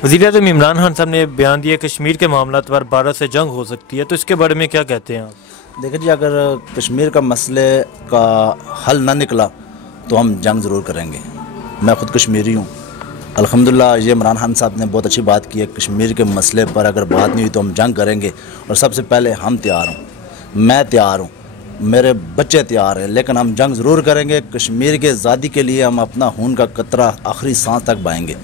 वज़ीर-ए-आज़म इमरान खान साहब ने बयान दिया कश्मीर के मामला पर भारत से जंग हो सकती है, तो इसके बारे में क्या कहते हैं आप? देखिए जी, अगर कश्मीर का मसले का हल ना निकला तो हम जंग ज़रूर करेंगे। मैं ख़ुद कश्मीरी हूँ। अल्हम्दुलिल्लाह ये इमरान खान साहब ने बहुत अच्छी बात की है। कश्मीर के मसले पर अगर बात नहीं हुई तो हम जंग करेंगे। और सबसे पहले हम तैयार हूँ, मैं तैयार हूँ, मेरे बच्चे तैयार हैं, लेकिन हम जंग ज़रूर करेंगे। कश्मीर के आज़ादी के लिए हम अपना खून का कतरा आखिरी सांस तक बहाएंगे।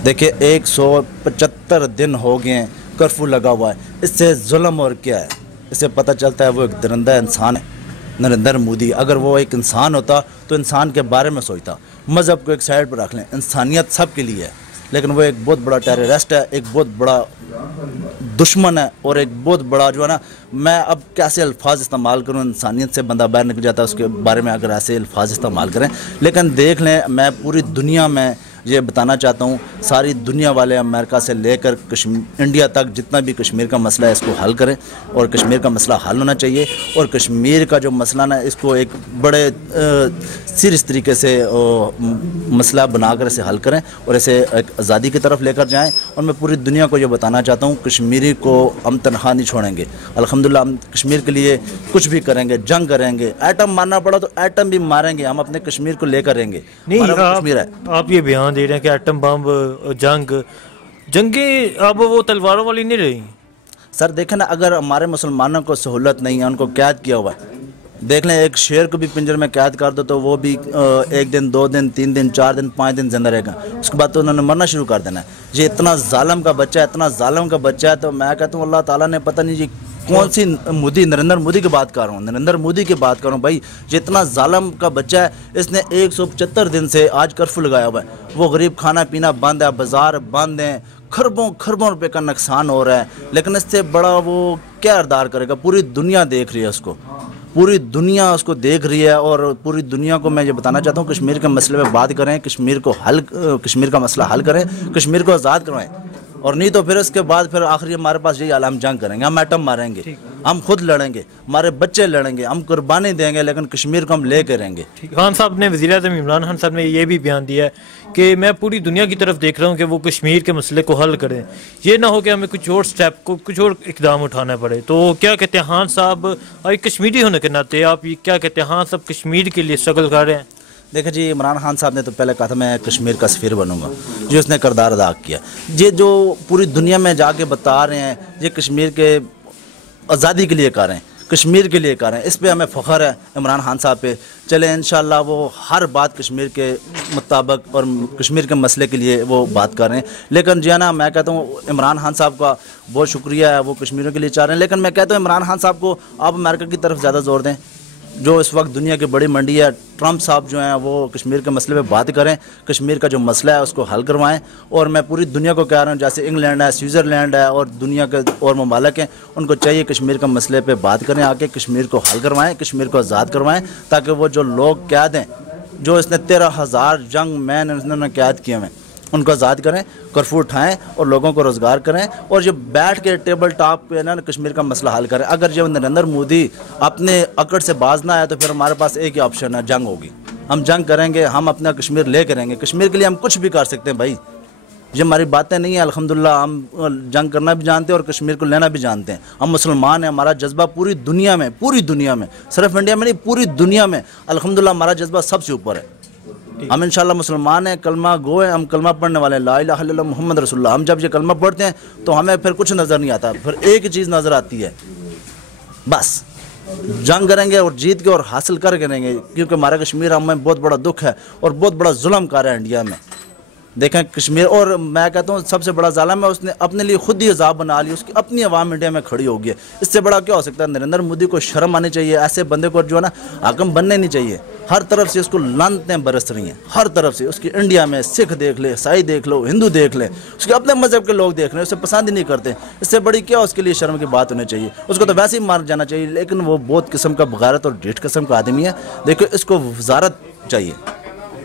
देखिए 175 दिन हो गए हैं, कर्फ्यू लगा हुआ है। इससे जुल्म और क्या है, इससे पता चलता है वो एक दरिंदा इंसान है। नरेंद्र मोदी अगर वो एक इंसान होता तो इंसान के बारे में सोचता। मज़हब को एक साइड पर रख लें, इंसानियत सब के लिए है, लेकिन वो एक बहुत बड़ा टेररिस्ट है, एक बहुत बड़ा दुश्मन है और एक बहुत बड़ा जो है ना, मैं अब कैसे अल्फाज इस्तेमाल करूँ, इंसानियत से बंदा बाहर निकल जाता है उसके बारे में अगर ऐसे अल्फाज इस्तेमाल करें। लेकिन देख लें, मैं पूरी दुनिया में ये बताना चाहता हूँ, सारी दुनिया वाले अमेरिका से लेकर इंडिया तक जितना भी कश्मीर का मसला है इसको हल करें। और कश्मीर का मसला हल होना चाहिए। और कश्मीर का जो मसला ना, इसको एक बड़े सीरियस तरीके से मसला बनाकर इसे हल करें और इसे एक आज़ादी की तरफ लेकर जाएं। और मैं पूरी दुनिया को ये बताना चाहता हूँ, कश्मीरी को हम तनहा नहीं छोड़ेंगे। अल्हम्दुलिल्लाह हम कश्मीर के लिए कुछ भी करेंगे, जंग करेंगे, एटम मारना पड़ा तो एटम भी मारेंगे, हम अपने कश्मीर को लेकर रहेंगे। नहीं, कश्मीर है। आप ये बयान दे रहे हैं कि एटम बम, जंगें अब वो तलवारों वाली नहीं रही। सर देखें ना, अगर हमारे मुसलमानों को सहूलत नहीं है, उनको कैद किया हुआ है। देख लें, एक शेर को भी पिंजर में कैद कर दो तो वो भी 1 दिन 2 दिन 3 दिन 4 दिन 5 दिन जिंदा रहेगा, उसके बाद तो उन्होंने मरना शुरू कर देना है। ये इतना जालिम का बच्चा है, इतना जालिम का बच्चा है। तो मैं कहता हूँ अल्लाह ताला ने पता नहीं जी कौन सी मोदी, नरेंद्र मोदी की बात कर रहा हूँ, नरेंद्र मोदी की बात कर रहा हूँ भाई। जितना जालिम का बच्चा है, इसने 175 दिन से आज कर्फ्यू लगाया हुआ है। वो गरीब खाना पीना बंद है, बाजार बंद हैं, खरबों खरबों रुपए का नुकसान हो रहा है, लेकिन इससे बड़ा वो क्या इरदार करेगा। पूरी दुनिया देख रही है उसको, पूरी दुनिया उसको देख रही है। और पूरी दुनिया को मैं ये बताना चाहता हूँ, कश्मीर के मसले पे बात करें, कश्मीर का मसला हल करें, कश्मीर को आज़ाद करवाएं। और नहीं तो फिर इसके बाद फिर आखिरी हमारे पास यही आलम जंग करेंगे, हम एटम मारेंगे, हम खुद लड़ेंगे, हमारे बच्चे लड़ेंगे, हम कुर्बानी देंगे, लेकिन कश्मीर को हम ले के रहेंगे। खान साहब ने, वज़ीर-ए-आज़म इमरान खान साहब ने ये भी बयान दिया है कि मैं पूरी दुनिया की तरफ देख रहा हूँ कि वो कश्मीर के मसले को हल करें, ये ना हो कि हमें कुछ और स्टेप को कुछ और इकदाम उठाना पड़े। तो क्या कहते हैं खान साहब, एक कश्मीरी होने के नाते आप ये क्या कहते हैं, हाँ सब कश्मीर के लिए स्ट्रगल कर रहे हैं? देखिए जी, इमरान खान साहब ने तो पहले कहा था मैं कश्मीर का सफ़ीर बनूंगा, जो उसने किरदार अदा किया। ये जो पूरी दुनिया में जाके बता रहे हैं, ये कश्मीर के आज़ादी के लिए कर रहे हैं, कश्मीर के लिए कर रहे हैं, इस पे हमें फ़ख्र है इमरान खान साहब पे। चले इंशाल्लाह वो हर बात कश्मीर के मुताबिक और कश्मीर के मसले के लिए वो बात कर रहे हैं। लेकिन जो है ना, मैं कहता हूँ इमरान खान साहब का बहुत शुक्रिया है, वो कश्मीरों के लिए चाह रहे हैं। लेकिन मैं कहता हूँ इमरान खान साहब को आप अमेरिका की तरफ ज़्यादा जोर दें, जो इस वक्त दुनिया की बड़ी मंडी है। ट्रंप साहब जो हैं वो कश्मीर के मसले पे बात करें, कश्मीर का जो मसला है उसको हल करवाएं। और मैं पूरी दुनिया को कह रहा हूँ, जैसे इंग्लैंड है, स्विट्ज़रलैंड है और दुनिया के और ममालिक हैं, उनको चाहिए कश्मीर का मसले पे बात करें, आके कश्मीर को हल करवाएं, कश्मीर को आज़ाद करवाएं, ताकि वो जो लोग कैद हैं, जो इसने 13,000 यंग मैन इन्होंने कैद किए हैं, उनको आज़ाद करें, कर्फ्यू उठाएं और लोगों को रोज़गार करें। और जो बैठ के टेबल टॉप पे ना कश्मीर का मसला हल करें। अगर जब नरेंद्र मोदी अपने अकड़ से बाज ना आए तो फिर हमारे पास एक ही ऑप्शन है, जंग होगी। हम जंग करेंगे, हम अपना कश्मीर ले करेंगे। कश्मीर के लिए हम कुछ भी कर सकते हैं भाई, ये हमारी बातें नहीं है। अल्हम्दुलिल्लाह हम जंग करना भी जानते हैं और कश्मीर को लेना भी जानते हैं। हम मुसलमान हैं, हमारा जज्बा पूरी दुनिया में, सिर्फ इंडिया में नहीं, पूरी दुनिया में अल्हम्दुलिल्लाह हमारा जज्बा सबसे ऊपर है। हम इंशाल्लाह मुसलमान हैं, कलमा गो हैं, हम कलमा पढ़ने वाले हैं, ला इलाहा इल्लल्लाह मुहम्मद रसूलुल्लाह। हम जब ये कलमा पढ़ते हैं तो हमें फिर कुछ नज़र नहीं आता, फिर एक ही चीज़ नज़र आती है, बस जंग करेंगे और जीत के और हासिल कर करेंगे। क्योंकि हमारा कश्मीर हमें बहुत बड़ा दुख है और बहुत बड़ा जुल्म कर रहा है इंडिया में। देखें कश्मीर, और मैं कहता हूँ सबसे बड़ा जालिम है, उसने अपने लिए खुद ही अजाब बना लिया, उसकी अपनी आवाम इंडिया में खड़ी होगी। इससे बड़ा क्या हो सकता है? नरेंद्र मोदी को शर्म आनी चाहिए, ऐसे बंदे को जो है ना हाकिम बनने नहीं चाहिए। हर तरफ से उसको लानतें बरस रही हैं, हर तरफ से। उसकी इंडिया में सिख देख ले, ईसाई देख लो, हिंदू देख ले, उसके अपने मजहब के लोग देख रहे हैं, उसे पसंद ही नहीं करते। इससे बड़ी क्या उसके लिए शर्म की बात होनी चाहिए? उसको तो वैसे ही मार जाना चाहिए। लेकिन वो बहुत किस्म का बगारत और ढीठ किस्म का आदमी है। देखो इसको वजारत चाहिए।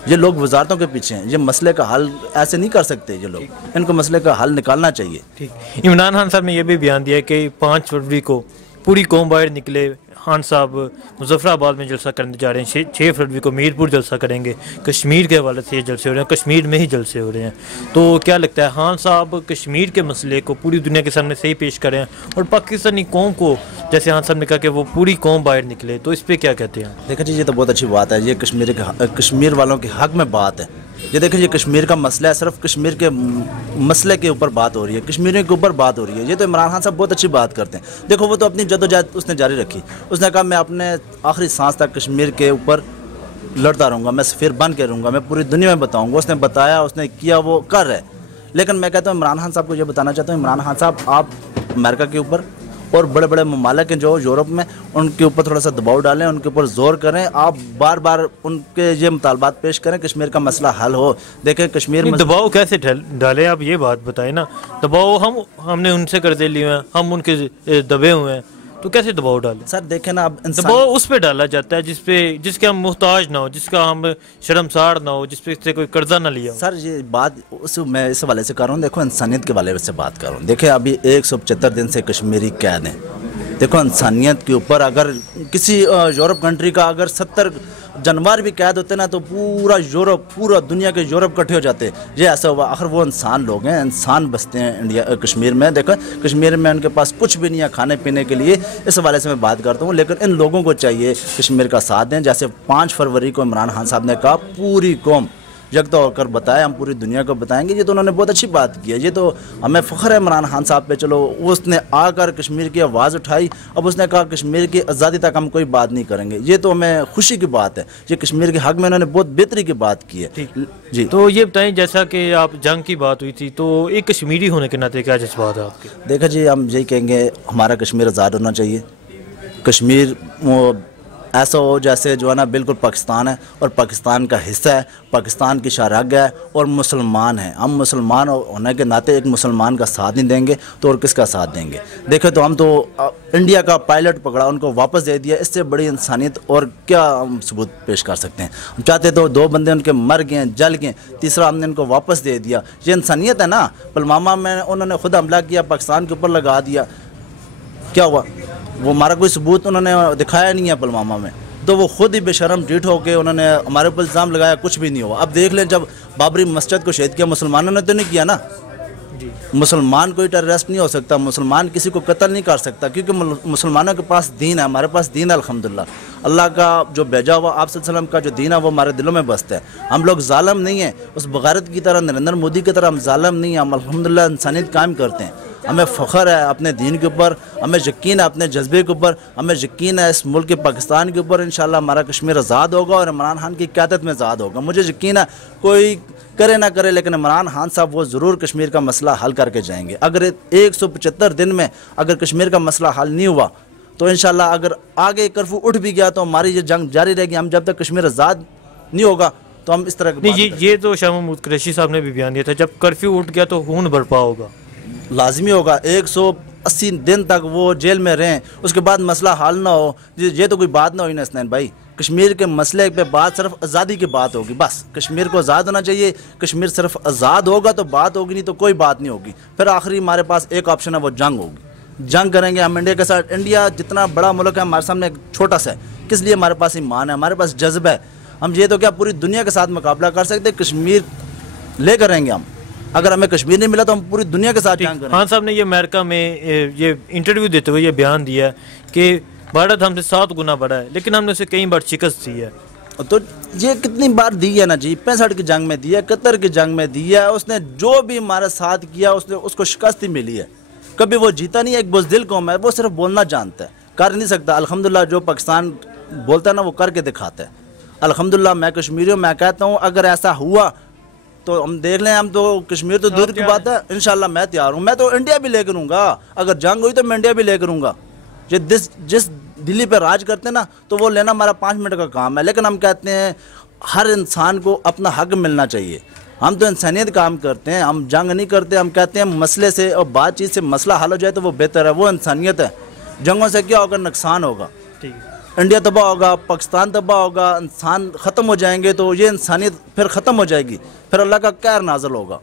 ये लोग वजारतों के पीछे हैं, ये मसले का हल ऐसे नहीं कर सकते ये लोग, इनको मसले का हल निकालना चाहिए। ठीक। इमरान खान साहब ने यह भी बयान दिया कि 5 फरवरी को पूरी कौम बाहर निकले, खान साहब मुजफ्फराबाद में जलसा करने जा रहे हैं, 6 फरवरी को मीरपुर जलसा करेंगे, कश्मीर के हवाले से ये जलसे हो रहे हैं, कश्मीर में ही जलसे हो रहे हैं। तो क्या लगता है खान साहब कश्मीर के मसले को पूरी दुनिया के सामने सही पेश करें और पाकिस्तानी कौम को, जैसे खान साहब ने कहा कि वो पूरी कौम बाहर निकले, तो इस पर क्या कहते हैं? देखिए जी, ये तो बहुत अच्छी बात है, ये कश्मीर वालों के हक में बात है। ये देखिए, ये कश्मीर का मसला है, सिर्फ कश्मीर के मसले के ऊपर बात हो रही है, कश्मीरियों के ऊपर बात हो रही है। ये तो इमरान खान साहब बहुत अच्छी बात करते हैं। देखो, वो तो अपनी जद्दोजहद उसने जारी रखी। उसने कहा मैं अपने आखिरी सांस तक कश्मीर के ऊपर लड़ता रहूँगा, मैं सफ़ीर बन के रहूँगा, मैं पूरी दुनिया में बताऊँगा। उसने बताया, उसने किया, वो कर रहे। लेकिन मैं कहता हूँ इमरान खान साहब को ये बताना चाहता हूँ, इमरान खान साहब आप अमेरिका के ऊपर और बड़े बड़े ममालिक हैं जो यूरोप में, उनके ऊपर थोड़ा सा दबाव डालें, उनके ऊपर जोर करें। आप बार बार उनके ये मुतालबात पेश करें, कश्मीर का मसला हल हो। देखें कश्मीर में दबाव कैसे डालें, आप ये बात बताएं ना। दबाव हमने उनसे कर्जे लिए हैं, हम उनके दबे हुए हैं, तो कैसे दबाव डालें? सर देखें ना, अब दबाव उस पे डाला जाता है जिसके हम मुहताज ना हो, जिसका हम शर्मसार ना हो, जिस पे से कोई कर्जा ना लिया हो। सर ये बात मैं इस हवाले से कर रहा हूँ, देखो इंसानियत के वाले से बात कर रहा हूँ। देखिए अभी 175 दिन से कश्मीरी कैद हैं। देखो इंसानियत के ऊपर अगर किसी यूरोप कंट्री का अगर 70 जानवर भी कैद होते ना, तो पूरा यूरोप, पूरा दुनिया के यूरोप इकट्ठे हो जाते। ये ऐसा हुआ, आखिर वो इंसान लोग हैं, इंसान बसते हैं इंडिया कश्मीर में। देखो कश्मीर में उनके पास कुछ भी नहीं है खाने पीने के लिए। इस हवाले से मैं बात करता हूँ। लेकिन इन लोगों को चाहिए कश्मीर का साथ दें। जैसे 5 फरवरी को इमरान खान साहब ने कहा पूरी कौम यकता होकर बताए, हम पूरी दुनिया को बताएंगे। ये तो उन्होंने बहुत अच्छी बात की है। ये तो हमें फ़ख्र है इमरान खान साहब पे। चलो, उसने आकर कश्मीर की आवाज़ उठाई, अब उसने कहा कश्मीर की आज़ादी तक हम कोई बात नहीं करेंगे। ये तो हमें खुशी की बात है। ये कश्मीर के हक़ में उन्होंने बहुत बेहतरी की बात की है। जी, तो ये बताएं, जैसा कि आप जंग की बात हुई थी, तो एक कश्मीरी होने के नाते क्या जज्बात है आपके? देखा जी, हम यही कहेंगे हमारा कश्मीर आज़ाद होना चाहिए। कश्मीर ऐसा हो जैसे जो है ना बिल्कुल पाकिस्तान है और पाकिस्तान का हिस्सा है, पाकिस्तान की शरग है और मुसलमान है। हम मुसलमान होने के नाते एक मुसलमान का साथ नहीं देंगे तो और किसका साथ देंगे? देखें तो हम तो इंडिया का पायलट पकड़ा, उनको वापस दे दिया। इससे बड़ी इंसानियत और क्या हम सबूत पेश कर सकते हैं? हम चाहते तो 2 बंदे उनके मर गए, जल गए, तीसरा हमने उनको वापस दे दिया। ये इंसानियत है ना। पुलवामा में उन्होंने खुद हमला किया, पाकिस्तान के ऊपर लगा दिया, क्या हुआ? वो हमारा कोई सबूत उन्होंने दिखाया नहीं है पुलवामा में। तो वो खुद ही बेशरम डीठ होकर उन्होंने हमारे ऊपर इल्ज़ाम लगाया, कुछ भी नहीं हुआ। अब देख लें, जब बाबरी मस्जिद को शहीद किया, मुसलमानों ने तो नहीं किया ना। मुसलमान कोई टेररिस्ट नहीं हो सकता, मुसलमान किसी को कत्ल नहीं कर सकता, क्योंकि मुसलमानों के पास दीन है, हमारे पास दीन है अल्हम्दुलिल्लाह। अल्लाह का जो भेजा हुआ आप सल्लल्लाहु अलैहि वसल्लम का जो दीन है वो हमारे दिलों में बसता है। हम लोग जालिम नहीं हैं, उस बगारत की तरह, नरेंद्र मोदी की तरह हम जालिम नहीं हैं। हम अल्हम्दुलिल्लाह इंसानियत कायम करते हैं। हमें फ़ख्र है अपने दीन के ऊपर, हमें यकीन है अपने जज्बे के ऊपर, हमें यकीन है इस मुल्क के पाकिस्तान के ऊपर। इंशाल्लाह हमारा कश्मीर आज़ाद होगा और इमरान खान की क़यादत में आज़ाद होगा। मुझे यकीन है, कोई करे ना करे, लेकिन इमरान खान साहब वो ज़रूर कश्मीर का मसला हल करके जाएंगे। अगर 175 दिन में अगर कश्मीर का मसला हल नहीं हुआ तो इंशाल्लाह अगर आगे कर्फ्यू उठ भी गया तो हमारी ये जंग जारी रहेगी। हम जब तक कश्मीर आज़ाद नहीं होगा तो हम इस तरह नहीं, ये तो शाह महमूद कुरैशी साहब ने भी बयान दिया था, जब कर्फ्यू उठ गया तो खून बर्पा होगा, लाजमी होगा। 180 दिन तक वो जेल में रहें, उसके बाद मसला हल ना हो, ये तो कोई बात ना हुई ना हसनैन भाई। कश्मीर के मसले पे बात सिर्फ आज़ादी की बात होगी, बस कश्मीर को आज़ाद होना चाहिए। कश्मीर सिर्फ आज़ाद होगा तो बात होगी, नहीं तो कोई बात नहीं होगी। फिर आखिरी हमारे पास एक ऑप्शन है, वो जंग होगी। जंग करेंगे हम इंडिया के साथ। इंडिया जितना बड़ा मुल्क है, हमारे सामने छोटा सा है। किस लिए? हमारे पास ईमान है, हमारे पास जज्बा है। हम ये तो क्या पूरी दुनिया के साथ मुकाबला कर सकते, कश्मीर ले करेंगे हम। अगर हमें कश्मीर नहीं मिला तो हम पूरी दुनिया के साथ जंग करेंगे। खान साहब ने ये अमेरिका में ये इंटरव्यू देते हुए ये बयान दिया कि भारत हमसे 7 गुना बड़ा है, लेकिन हमने उसे कई बार शिकस्त दी है। तो ये कितनी बार दी है ना जी, 65 की जंग में दी है, कतर की जंग में दी है। उसने जो भी हमारे साथ किया उसने उसको शिकस्त ही मिली है। कभी वो जीता नहीं है। एक बुज़दिल कौम है, वो सिर्फ बोलना जानता है, कर नहीं सकता। अल्हम्दुलिल्लाह जो पाकिस्तान बोलता है ना वो करके दिखाता है। अल्हम्दुलिल्लाह मैं कश्मीरी हूँ, मैं कहता हूँ अगर ऐसा हुआ तो हम देख लें। हम तो कश्मीर तो दूर की बात है, इंशाल्लाह मैं तैयार हूँ। मैं तो इंडिया भी लेकर आऊँगा, अगर जंग हुई तो मैं इंडिया भी लेकर आऊँगा। जिस दिल्ली पे राज करते हैं ना, तो वो लेना हमारा 5 मिनट का काम है। लेकिन हम कहते हैं हर इंसान को अपना हक मिलना चाहिए। हम तो इंसानियत काम करते हैं, हम जंग नहीं करते। हम कहते हैं मसले से और बातचीत से मसला हल हो जाए तो वो बेहतर है, वो इंसानियत है। जंगों से क्या होगा? नुकसान होगा, इंडिया तबाह होगा, पाकिस्तान तबाह होगा, इंसान ख़त्म हो जाएंगे, तो ये इंसानियत फिर ख़त्म हो जाएगी, फिर अल्लाह का कहर नाज़िल होगा।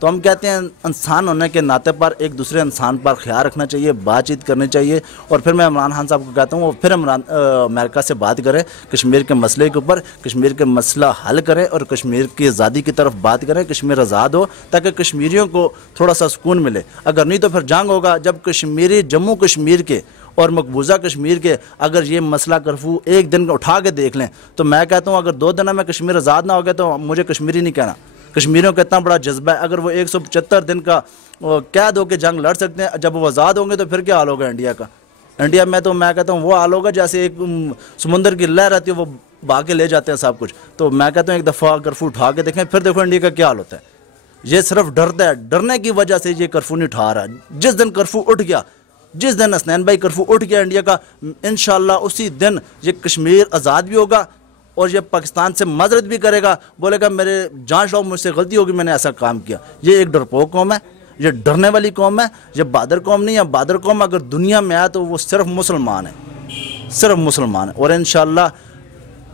तो हम कहते हैं इंसान होने के नाते पर एक दूसरे इंसान पर ख्याल रखना चाहिए, बातचीत करनी चाहिए। और फिर मैं इमरान खान साहब को कहता हूँ वो फिर अमेरिका से बात करें कश्मीर के मसले के ऊपर, कश्मीर के मसला हल करें और कश्मीर की आज़ादी की तरफ बात करें, कश्मीर आज़ाद हो ताकि कश्मीरियों को थोड़ा सा सुकून मिले। अगर नहीं तो फिर जंग होगा। जब कश्मीरी जम्मू कश्मीर के और मकबूजा कश्मीर के अगर ये मसला कर्फ्यू एक दिन उठा के देख लें तो मैं कहता हूँ अगर 2 दिन में कश्मीर आज़ाद ना हो गया तो मुझे कश्मीरी नहीं कहना। कश्मीरियों का इतना बड़ा जज्बा है, अगर वो 175 दिन का कैद होकर जंग लड़ सकते हैं, जब वो आज़ाद होंगे तो फिर क्या हाल होगा इंडिया का। इंडिया में तो मैं कहता हूँ वो हाल होगा जैसे एक समुंदर की लहर रहती है, वो भाग के ले जाते हैं सब कुछ। तो मैं कहता हूँ एक दफ़ा कर्फ्यू उठा के देखें, फिर देखो इंडिया का क्या हाल होता है। ये सिर्फ डरता है, डरने की वजह से ये कर्फ्यू नहीं उठा रहा। जिस दिन कर्फ्यू उठ गया, जिस दिन हसनैन भाई कर्फ्यू उठ गया इंडिया का, इंशाल्लाह उसी दिन ये कश्मीर आज़ाद भी होगा और ये पाकिस्तान से मदद भी करेगा, बोलेगा मेरे जांच लो मुझसे गलती होगी, मैंने ऐसा काम किया। ये एक डरपोक कौम है, ये डरने वाली कौम है, ये बहादुर कौम नहीं है। बहादुर कौम अगर दुनिया में आए तो वो सिर्फ मुसलमान है, सिर्फ मुसलमान है। और इंशाल्लाह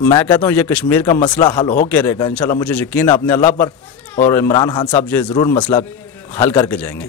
मैं कहता हूँ ये कश्मीर का मसला हल हो के रहेगा इंशाल्लाह। मुझे यकीन है अपने अल्लाह पर और इमरान खान साहब ये ज़रूर मसला हल करके जाएंगे।